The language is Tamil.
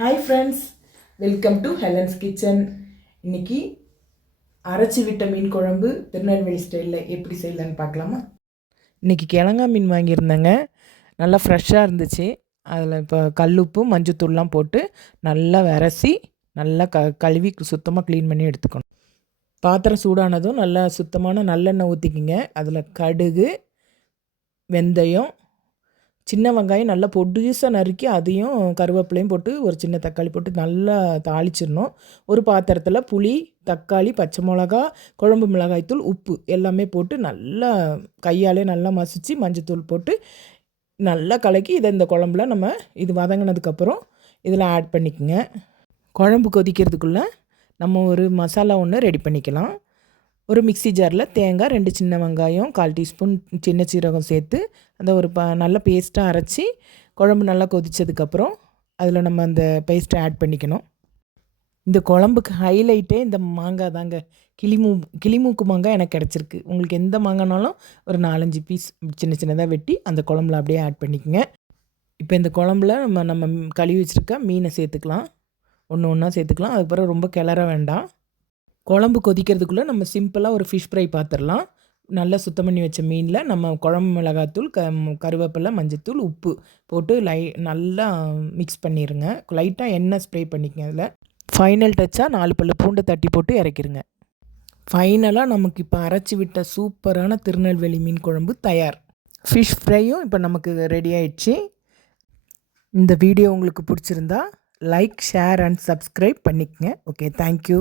Hi friends, welcome to Helen's kitchen. இன்றைக்கி அரைச்சி விட்ட மீன் குழம்பு திருநெல்வேலி ஸ்டைலில் எப்படி செய்யலான்னு பார்க்கலாமா? இன்றைக்கி கிழங்கா மீன் வாங்கியிருந்தேங்க. நல்லா ஃப்ரெஷ்ஷாக இருந்துச்சு. அதில் இப்போ கல்லுப்பு மஞ்சத்தூள்லாம் போட்டு நல்லா விரசி நல்லா கழுவி சுத்தமாக க்ளீன் பண்ணி எடுத்துக்கணும். பாத்திரம் சூடானதும் நல்லா சுத்தமான நல்லெண்ணெய் ஊற்றிக்கிங்க. அதில் கடுகு, வெந்தயம், சின்ன வெங்காயம் நல்லா பொடிசாக நறுக்கி அதையும் கருவேப்பிலையும் போட்டு ஒரு சின்ன தக்காளி போட்டு நல்லா தாளிச்சிடணும். ஒரு பாத்திரத்தில் புளி, தக்காளி, பச்சை மிளகா, குழம்பு மிளகாய்த்தூள், உப்பு எல்லாமே போட்டு நல்லா கையாலே நல்லா மசித்து மஞ்சத்தூள் போட்டு நல்லா கலக்கி இதை இந்த குழம்புல நம்ம இது வதங்கினதுக்கப்புறம் இதில் ஆட் பண்ணிக்கோங்க. குழம்பு கொதிக்கிறதுக்குள்ளே நம்ம ஒரு மசாலா ஒன்று ரெடி பண்ணிக்கலாம். ஒரு மிக்ஸி ஜாரில் தேங்காய், 2 சின்ன வெங்காயம், 1/4 டீஸ்பூன் சின்ன சீரகம் சேர்த்து அந்த ஒரு நல்ல பேஸ்ட்டாக அரைச்சி குழம்பு நல்லா கொதித்ததுக்கப்புறம் அதில் நம்ம அந்த பேஸ்ட்டை ஆட் பண்ணிக்கணும். இந்த குழம்புக்கு ஹைலைட்டே இந்த மாங்காய் தாங்க. கிளிமூக்கு மாங்காய் எனக்கு கிடச்சிருக்கு. உங்களுக்கு எந்த மாங்காய்னாலும் ஒரு 4-5 பீஸ் சின்ன சின்னதாக வெட்டி அந்த குழம்புல அப்படியே ஆட் பண்ணிக்கோங்க. இப்போ இந்த குழம்புல நம்ம கழுவி வச்சுருக்க மீனை சேர்த்துக்கலாம். ஒன்று ஒன்றா சேர்த்துக்கலாம். அதுக்கப்புறம் ரொம்ப கிளற வேண்டாம். குழம்பு கொதிக்கிறதுக்குள்ளே நம்ம சிம்பிளாக ஒரு ஃபிஷ் ஃப்ரை பார்த்துடலாம். நல்லா சுத்தம் பண்ணி வச்ச மீனில் நம்ம குழம்பு மிளகாத்தூள், கருவேப்பிலை, மஞ்சத்தூள், உப்பு போட்டு நல்லா மிக்ஸ் பண்ணிடுங்க. லைட்டாக எண்ணெய் ஸ்ப்ரே பண்ணிக்கங்க. அதில் ஃபைனல் டச்சாக 4 பல்லு பூண்டை தட்டி போட்டு இறக்கிடுங்க. ஃபைனலாக நமக்கு இப்போ அரைச்சி விட்ட சூப்பரான திருநெல்வேலி மீன் குழம்பு தயார். ஃபிஷ் ஃப்ரையும் இப்போ நமக்கு ரெடி ஆயிடுச்சு. இந்த வீடியோ உங்களுக்கு பிடிச்சிருந்தா லைக், ஷேர் அண்ட் சப்ஸ்கிரைப் பண்ணிக்கங்க. Okay, thank you.